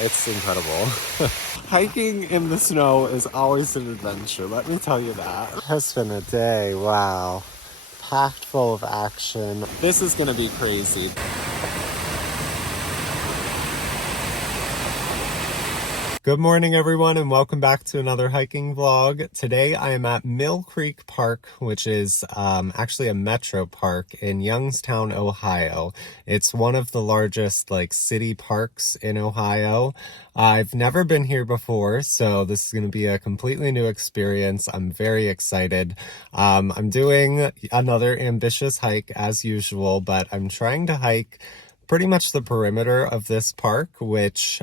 it's incredible. Hiking in the snow is always an adventure, let me tell you that. It has been a day, wow. Packed full of action. This is gonna be crazy. Good morning, everyone, and welcome back to another hiking vlog. Today I am at Mill Creek Park, which is actually a metro park in Youngstown, Ohio. It's one of the largest city parks in Ohio. I've never been here before, so this is going to be a completely new experience. I'm very excited. I'm doing another ambitious hike as usual, but I'm trying to hike pretty much the perimeter of this park, which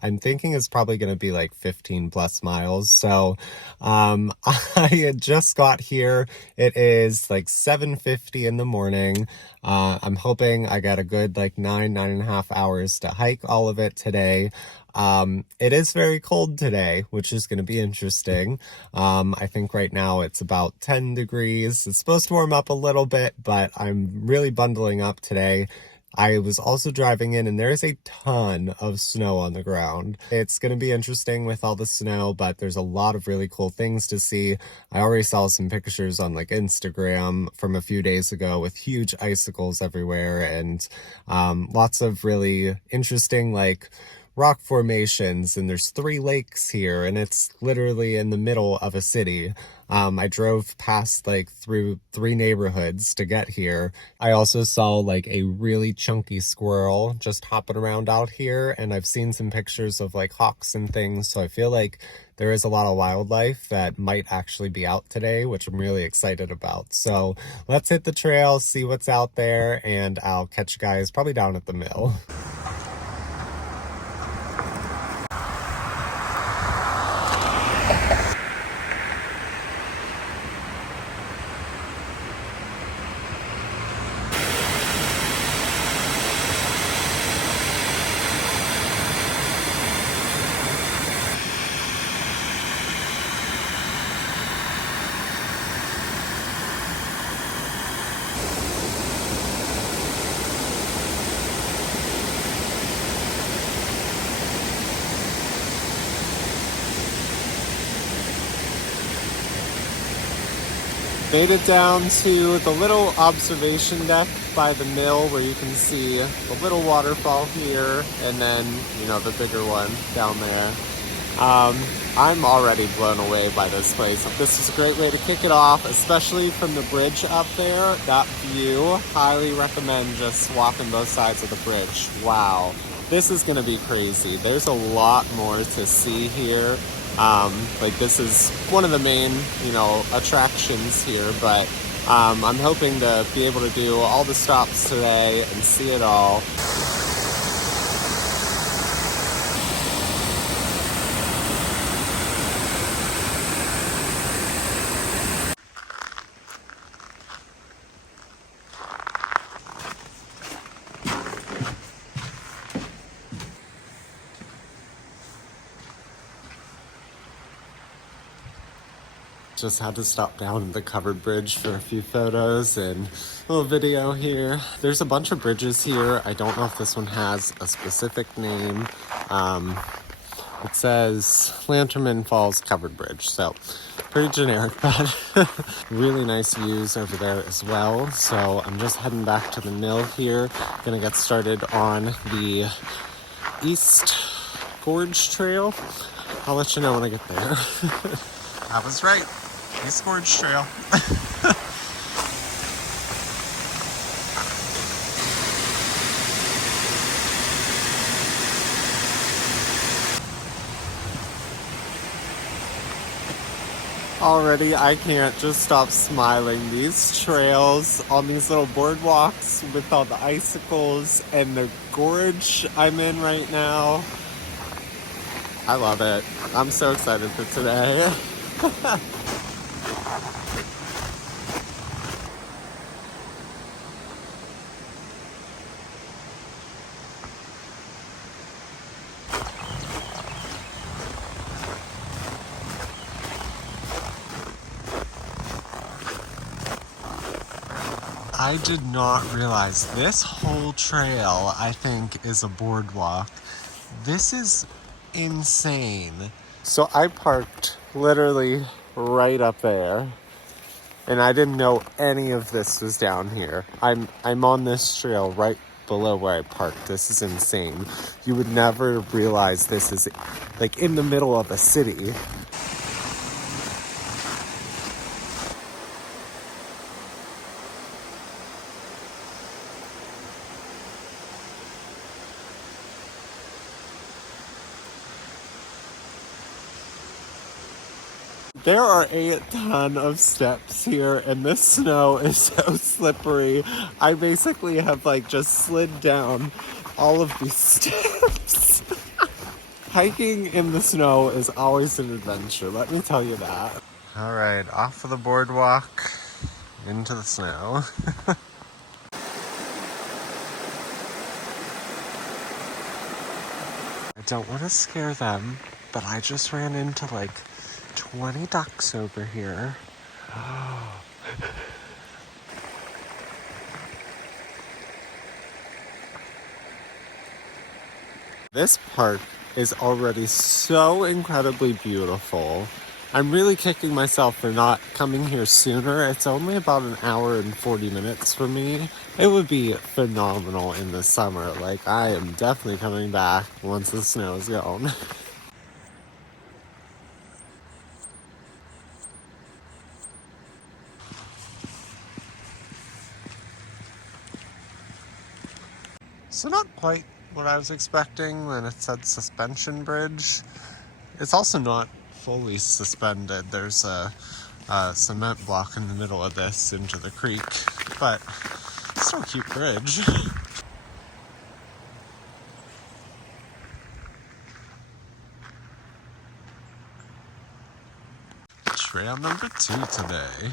I'm thinking is probably going to be 15 plus miles. So I just got here. It is 7:50 in the morning. I'm hoping I got a good 9.5 hours to hike all of it today. It is very cold today, which is going to be interesting. I think right now it's about 10 degrees. It's supposed to warm up a little bit, but I'm really bundling up today. I was also driving in and there is a ton of snow on the ground. It's going to be interesting with all the snow, but there's a lot of really cool things to see. I already saw some pictures on Instagram from a few days ago with huge icicles everywhere and lots of really interesting rock formations, and there's 3 lakes here, and it's literally in the middle of a city. I drove past through 3 neighborhoods to get here. I also saw a really chunky squirrel just hopping around out here, and I've seen some pictures of hawks and things, so I feel there is a lot of wildlife that might actually be out today, which I'm really excited about. So let's hit the trail, see what's out there, and I'll catch you guys probably down at the mill. Made it down to the little observation deck by the mill where you can see the little waterfall here and then, the bigger one down there. I'm already blown away by this place. This is a great way to kick it off, especially from the bridge up there. That view, highly recommend just walking both sides of the bridge. Wow, this is gonna be crazy. There's a lot more to see here. This is one of the main, attractions here, but I'm hoping to be able to do all the stops today and see it all. Just had to stop down at the covered bridge for a few photos and a little video here. There's a bunch of bridges here. I don't know if this one has a specific name. It says Lanterman Falls Covered Bridge, so pretty generic, but really nice views over there as well. So I'm just heading back to the mill here. Gonna get started on the East Gorge Trail. I'll let you know when I get there. I was right. East Gorge Trail. Already, I can't just stop smiling. These trails on these little boardwalks with all the icicles and the gorge I'm in right now. I love it. I'm so excited for today. I did not realize this whole trail, I think, is a boardwalk. This is insane. So I parked literally right up there, and I didn't know any of this was down here. I'm on this trail right below where I parked. This is insane. You would never realize this is like in the middle of a city. There are a ton of steps here, and this snow is so slippery. I basically have like just slid down all of these steps. Hiking in the snow is always an adventure, let me tell you that. All right, off of the boardwalk into the snow. I don't want to scare them, but I just ran into like 20 ducks over here. This park is already so incredibly beautiful. I'm really kicking myself for not coming here sooner. It's only about an hour and 40 minutes for me. It would be phenomenal in the summer. Like, I am definitely coming back once the snow is gone. So not quite what I was expecting when it said suspension bridge. It's also not fully suspended. There's a cement block in the middle of this into the creek, but still a cute bridge. Trail number 2 today.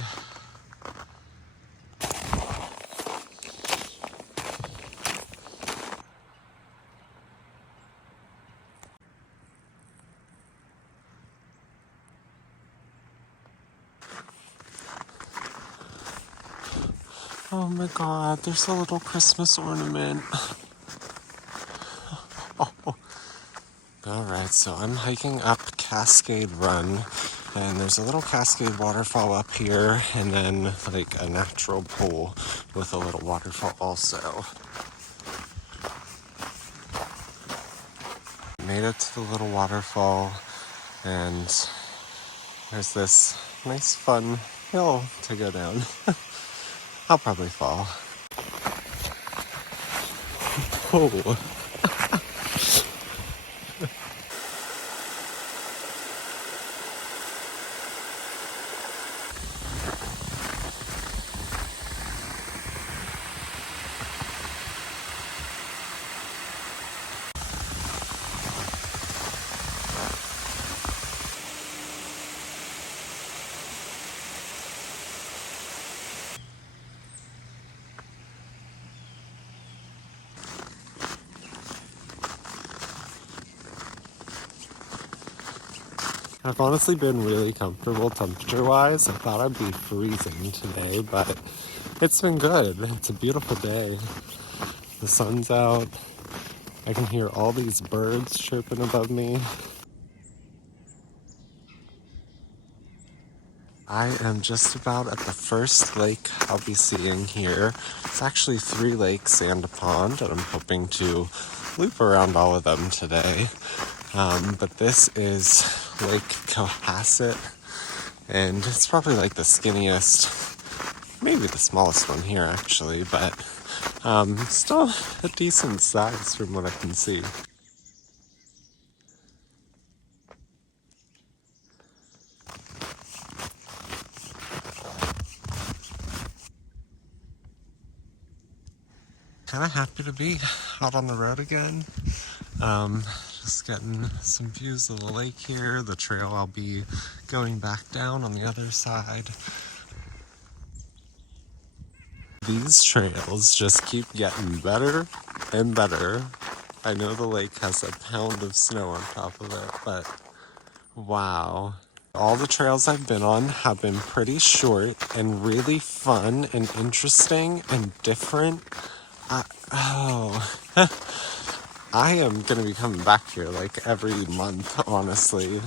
Oh my god, there's a little Christmas ornament. Oh. Alright, so I'm hiking up Cascade Run, and there's a little Cascade waterfall up here, and then like a natural pool with a little waterfall also. Made it to the little waterfall, and there's this nice fun hill to go down. I'll probably fall. Oh. I've honestly been really comfortable temperature-wise. I thought I'd be freezing today, but it's been good. It's a beautiful day. The sun's out. I can hear all these birds chirping above me. I am just about at the first lake I'll be seeing here. It's actually 3 lakes and a pond, and I'm hoping to loop around all of them today. But this is Lake Cohasset, and it's probably like the skinniest, maybe the smallest one here actually, but still a decent size from what I can see. Kind of happy to be out on the road again. Just getting some views of the lake here, the trail I'll be going back down on the other side. These trails just keep getting better and better. I know the lake has a pound of snow on top of it, but wow. All the trails I've been on have been pretty short and really fun and interesting and different. I am gonna be coming back here like every month, honestly.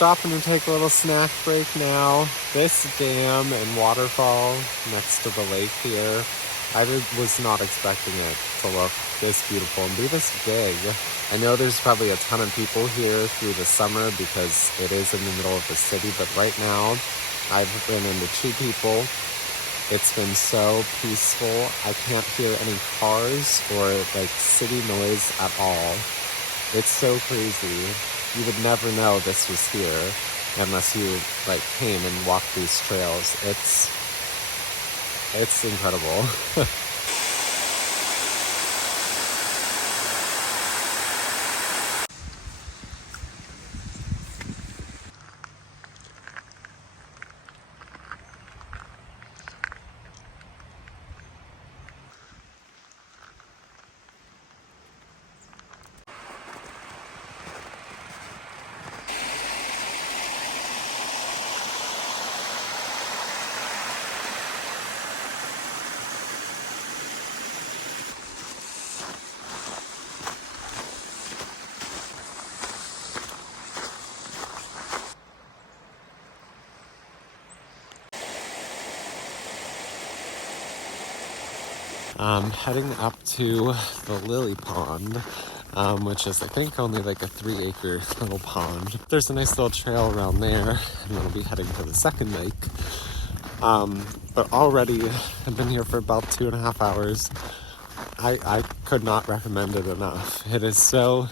Stopping to take a little snack break now. This dam and waterfall next to the lake here, was not expecting it to look this beautiful and be this big. I know there's probably a ton of people here through the summer because it is in the middle of the city, but right now I've run into 2 people. It's been so peaceful. I can't hear any cars or like city noise at all. It's so crazy. You would never know this was here unless you like came and walked these trails. It's incredible. Heading up to the lily pond, which is I think only like a 3-acre little pond. There's a nice little trail around there, and we'll be heading to the second lake. But already I've been here for about 2.5 hours. I could not recommend it enough. It is so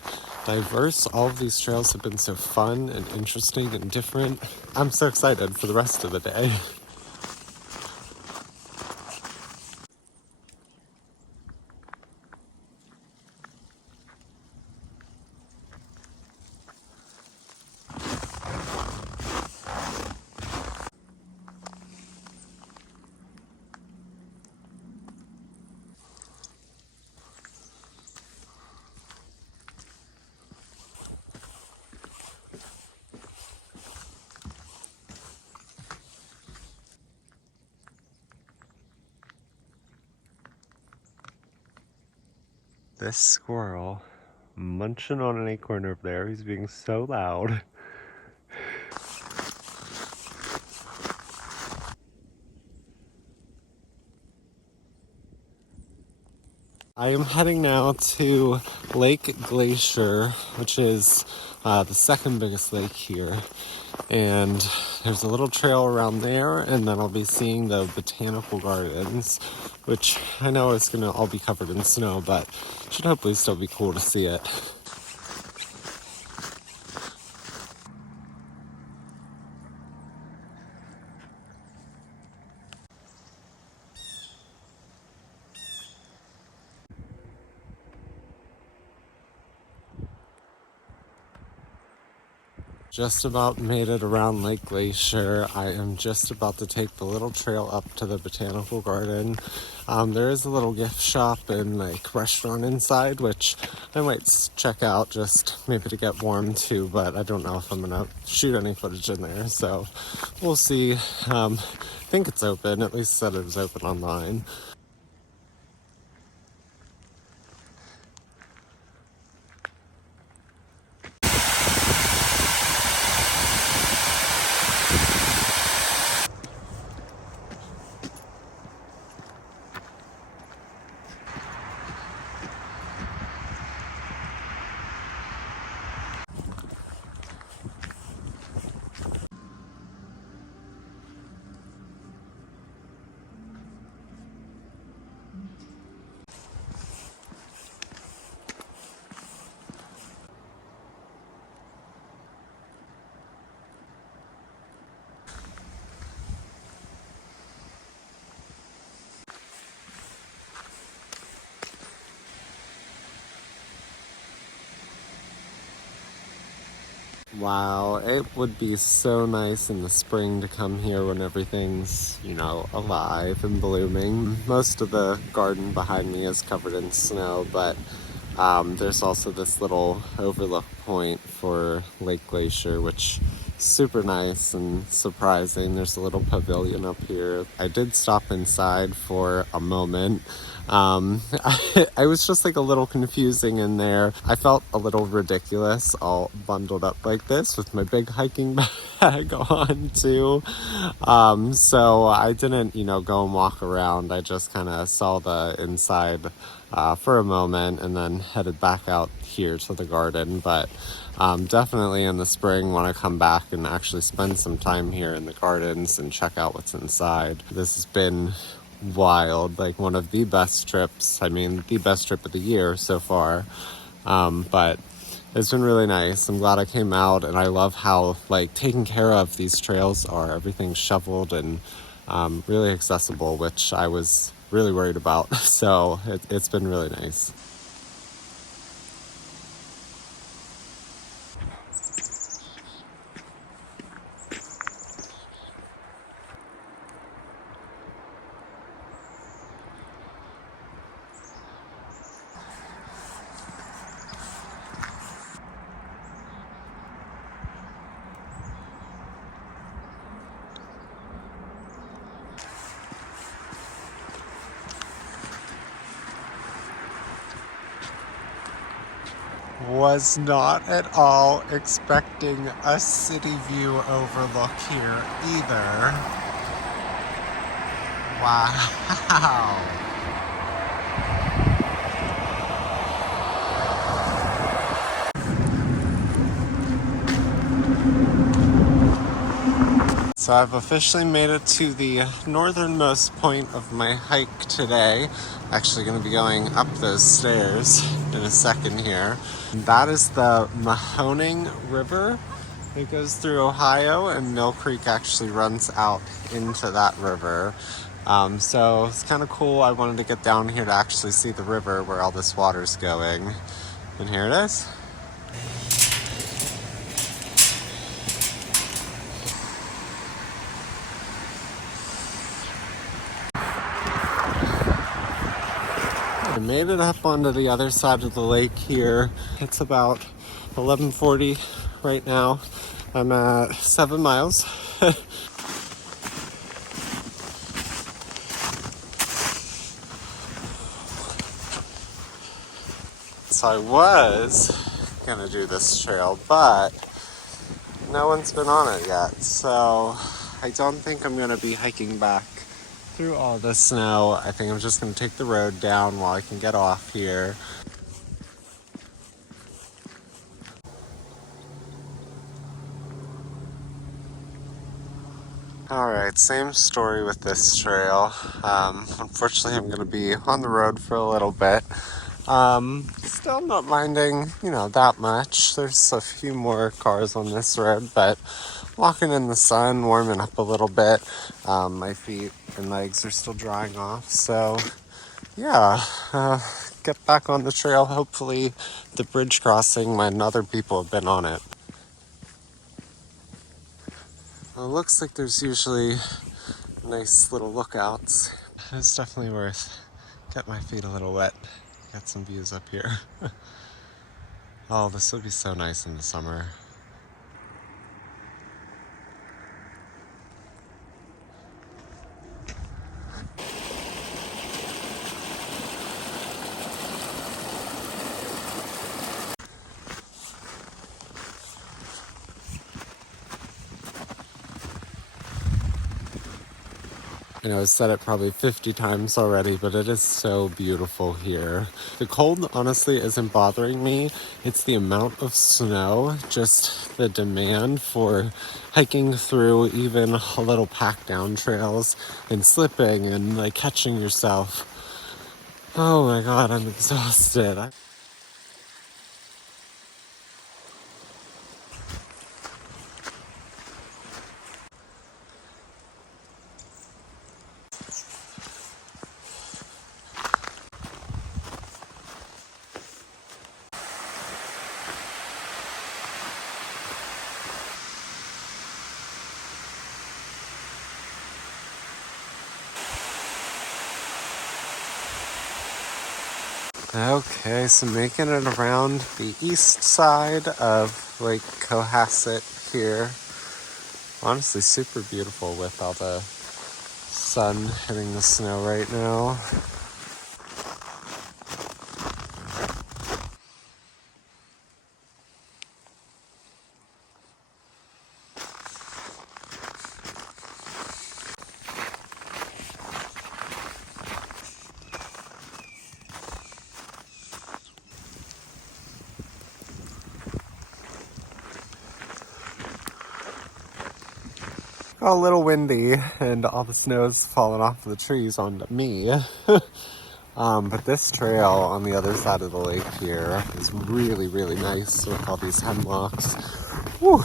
diverse. All of these trails have been so fun and interesting and different. I'm so excited for the rest of the day. This squirrel munching on an acorn over there. He's being so loud. I am heading now to Lake Glacier, which is the second biggest lake here. And there's a little trail around there, and then I'll be seeing the botanical gardens, which I know is going to all be covered in snow, but should hopefully still be cool to see it. Just about made it around Lake Glacier. I am just about to take the little trail up to the botanical garden. There is a little gift shop and like restaurant inside, which I might check out just maybe to get warm too, but I don't know if I'm gonna shoot any footage in there, so we'll see. I think it's open, at least said it was open online. Wow, it would be so nice in the spring to come here when everything's, alive and blooming. Most of the garden behind me is covered in snow, but there's also this little overlook point for Lake Glacier, which is super nice and surprising. There's a little pavilion up here. I did stop inside for a moment. I was just like a little confusing in there. I felt a little ridiculous all bundled up like this with my big hiking bag on too. So I didn't, go and walk around. I just kind of saw the inside for a moment and then headed back out here to the garden. But definitely in the spring want to come back and actually spend some time here in the gardens and check out what's inside. This has been wild, like one of the best trips. I mean, the best trip of the year so far. But it's been really nice. I'm glad I came out, and I love how taken care of these trails are. Everything's shoveled and really accessible, which I was really worried about. So it's been really nice. Was not at all expecting a city view overlook here either. Wow. So I've officially made it to the northernmost point of my hike today. Actually going to be going up those stairs in a second here. That is the Mahoning River. It goes through Ohio, and Mill Creek actually runs out into that river. So it's kind of cool. I wanted to get down here to actually see the river where all this water's going. And here it is. I made it up onto the other side of the lake here. It's about 11:40 right now. I'm at 7 miles. So I was gonna do this trail, but no one's been on it yet. So I don't think I'm gonna be hiking back through all the snow. I think I'm just gonna take the road down while I can get off here. Alright, same story with this trail. Unfortunately, I'm gonna be on the road for a little bit. Still not minding, that much. There's a few more cars on this road, but walking in the sun, warming up a little bit. My feet and legs are still drying off, so yeah, get back on the trail. Hopefully the bridge crossing, when other people have been on it. Well, it looks like there's usually nice little lookouts. It's definitely worth getting my feet a little wet. Got some views up here. Oh, this would be so nice in the summer. I've said it probably 50 times already, but it is so beautiful here. The cold, honestly, isn't bothering me. It's the amount of snow, just the demand for hiking through even a little packed down trails and slipping and catching yourself. Oh my God, I'm exhausted. Okay, so making it around the east side of Lake Cohasset here. Honestly, super beautiful with all the sun hitting the snow right now. A little windy and all the snow's falling off the trees onto me. But this trail on the other side of the lake here is really, really nice with all these hemlocks. Woo.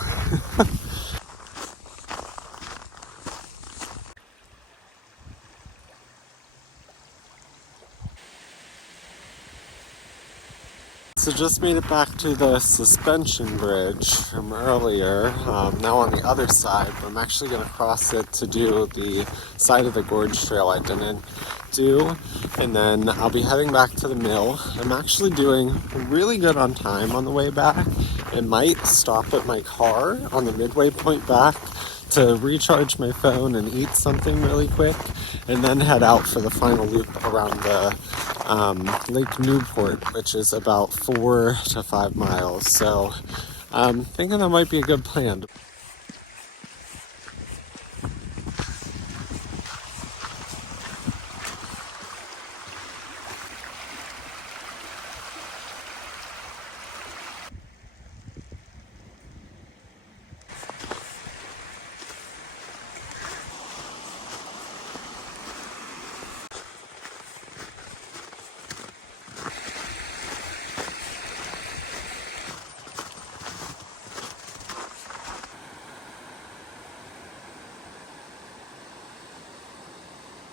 So just made it back to the suspension bridge from earlier, now on the other side, but I'm actually going to cross it to do the side of the Gorge trail I didn't do, and then I'll be heading back to the mill. I'm actually doing really good on time on the way back. It might stop at my car on the midway point back to recharge my phone and eat something really quick, and then head out for the final loop around the Lake Newport, which is about 4 to 5 miles. So I'm thinking that might be a good plan.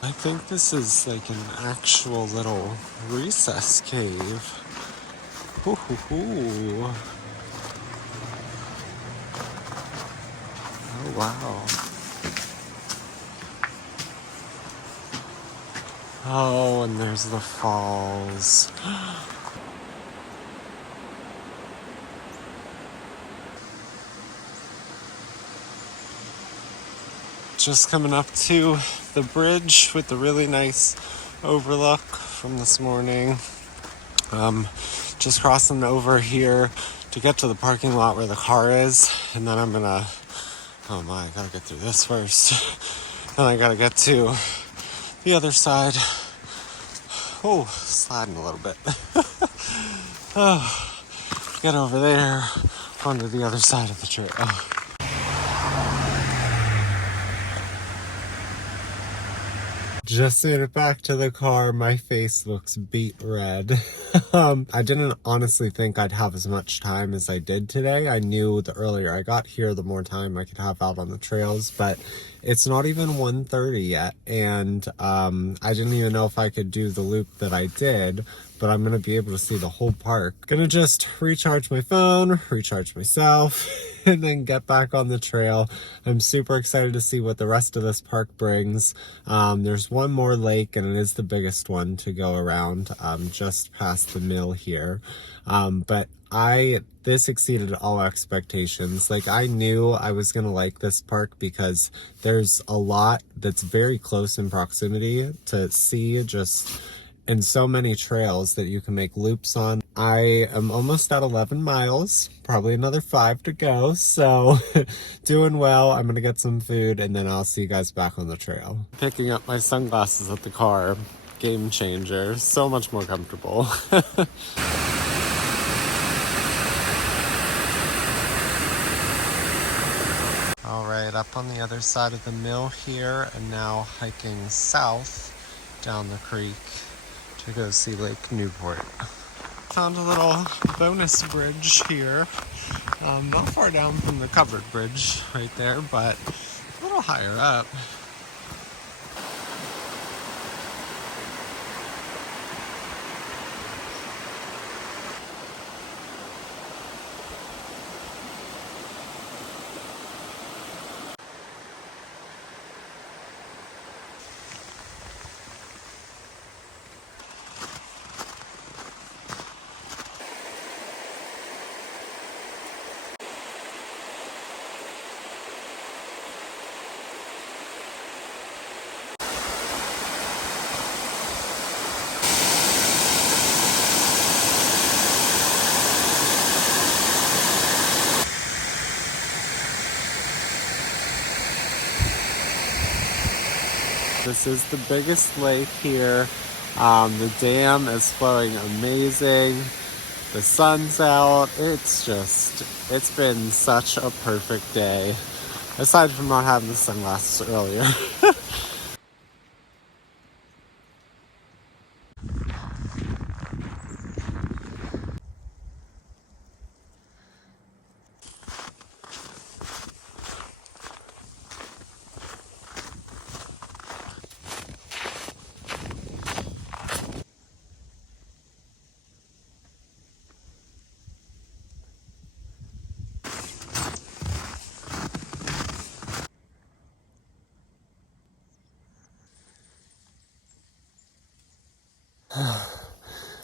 I think this is like an actual little recess cave. Hoo hoo hoo. Oh wow. Oh, and there's the falls. Just coming up to the bridge with the really nice overlook from this morning. Just crossing over here to get to the parking lot where the car is, and then I'm gonna, oh my, I gotta get through this first. Then I gotta get to the other side. Oh, sliding a little bit. Oh, get over there onto the other side of the trail. Just made it back to the car. My face looks beet red. I didn't honestly think I'd have as much time as I did today. I knew the earlier I got here, the more time I could have out on the trails, but it's not even 1:30 yet, and I didn't even know if I could do the loop that I did, but I'm gonna be able to see the whole park. Gonna just recharge my phone, recharge myself, and then get back on the trail. I'm super excited to see what the rest of this park brings. There's one more lake, and it is the biggest one to go around, just past the mill here. But this exceeded all expectations. Like, I knew I was gonna like this park because there's a lot that's very close in proximity to see, just and so many trails that you can make loops on. I am almost at 11 miles, probably another 5 to go, so doing well. I'm gonna get some food and then I'll see you guys back on the trail. Picking up my sunglasses at the car, game changer, so much more comfortable. All right, up on the other side of the mill here, and now hiking south down the creek to go see Lake Newport. Found a little bonus bridge here, not far down from the covered bridge right there, but a little higher up. This is the biggest lake here. The dam is flowing amazing. The sun's out. It's been such a perfect day. Aside from not having the sunglasses earlier.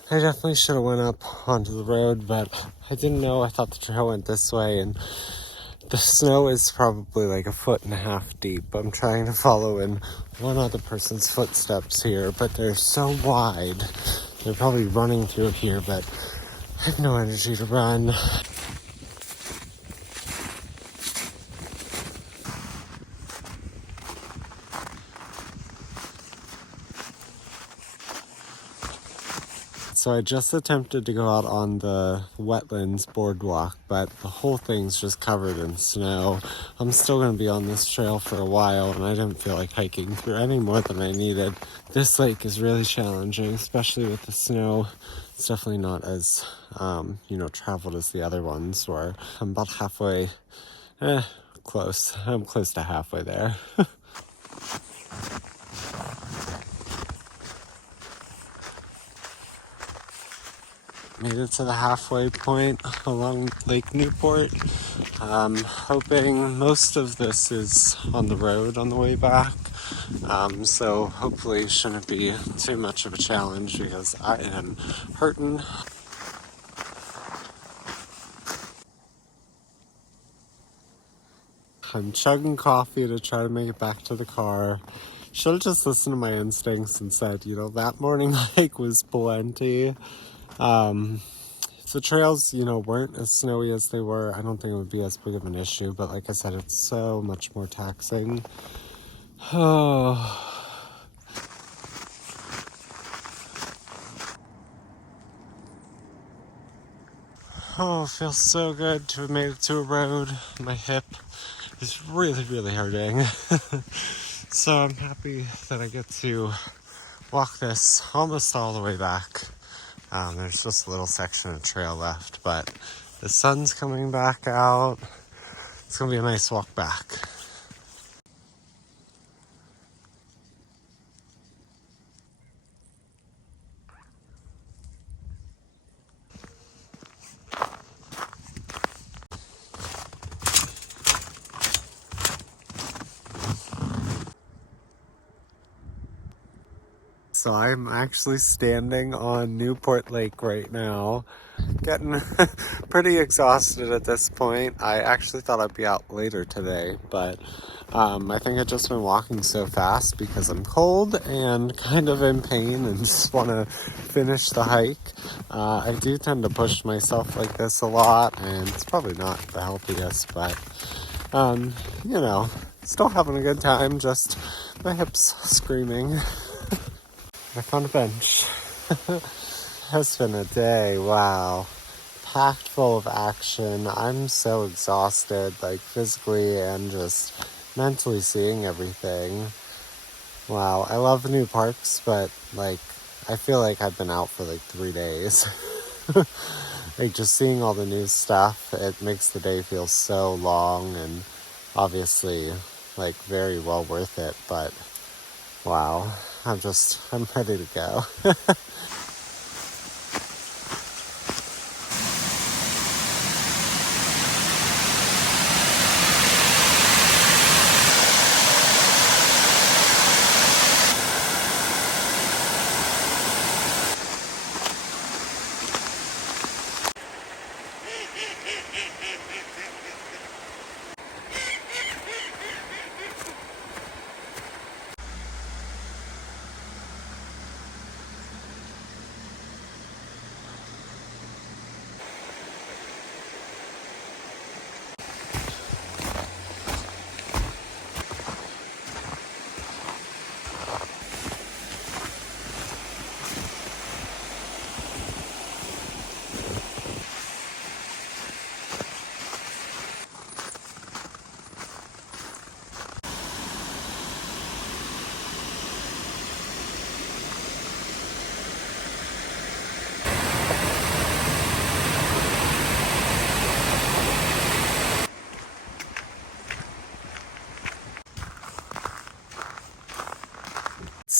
I definitely should have went up onto the road, but I didn't know. I thought the trail went this way, and the snow is probably like 1.5 feet deep. I'm trying to follow in one other person's footsteps here, but they're so wide. They're probably running through here, but I have no energy to run. So I just attempted to go out on the wetlands boardwalk, but the whole thing's just covered in snow. I'm still going to be on this trail for a while, and I didn't feel like hiking through any more than I needed. This lake is really challenging, especially with the snow. It's definitely not as, traveled as the other ones were. I'm about halfway, close. I'm close to halfway there. Made it to the halfway point along Lake Newport. Hoping most of this is on the road on the way back. So hopefully shouldn't be too much of a challenge because I am hurting. I'm chugging coffee to try to make it back to the car. Should have just listened to my instincts and said, that morning hike was plenty. If the trails, weren't as snowy as they were, I don't think it would be as big of an issue. But like I said, it's so much more taxing. Oh, it feels so good to have made it to a road. My hip is really, really hurting. So I'm happy that I get to walk this almost all the way back. There's just a little section of trail left, but the sun's coming back out. It's gonna be a nice walk back. So I'm actually standing on Newport Lake right now. Getting pretty exhausted at this point. I actually thought I'd be out later today, but I think I've just been walking so fast because I'm cold and kind of in pain and just want to finish the hike. I do tend to push myself like this a lot, and it's probably not the healthiest, but still having a good time, just my hips screaming. I found a bench. Has been a day, wow. Packed full of action. I'm so exhausted, like physically and just mentally seeing everything. Wow, I love new parks, but I feel like I've been out for 3 days. Just seeing all the new stuff, it makes the day feel so long and obviously very well worth it, but wow, I'm ready to go.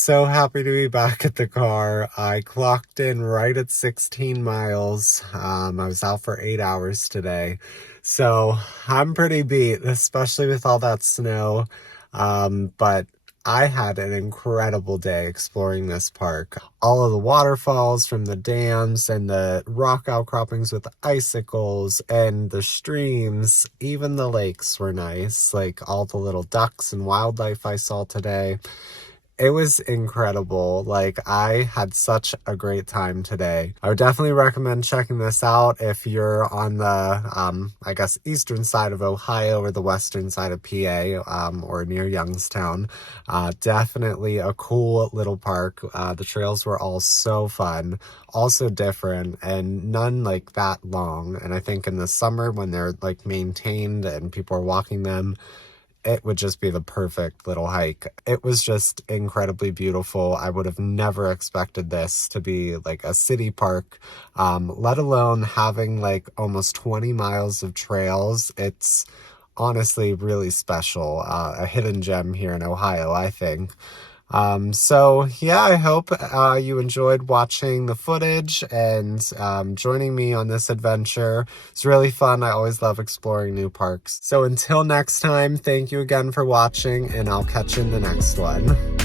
so happy to be back at the car. I clocked in right at 16 miles. I was out for 8 hours today. So I'm pretty beat, especially with all that snow. But I had an incredible day exploring this park. All of the waterfalls from the dams and the rock outcroppings with the icicles and the streams, even the lakes were nice, like all the little ducks and wildlife I saw today. It was incredible. Like, I had such a great time today. I would definitely recommend checking this out if you're on the, I guess, eastern side of Ohio or the western side of PA, or near Youngstown. Definitely a cool little park. The trails were all so fun, also different, and none like that long. And I think in the summer when they're like maintained and people are walking them, it would just be the perfect little hike. It was just incredibly beautiful. I would have never expected this to be like a city park, let alone having like almost 20 miles of trails. It's honestly really special, a hidden gem here in Ohio, I think. So yeah, I hope you enjoyed watching the footage and joining me on this adventure. It's really fun. I always love exploring new parks. So until next time, thank you again for watching, and I'll catch you in the next one.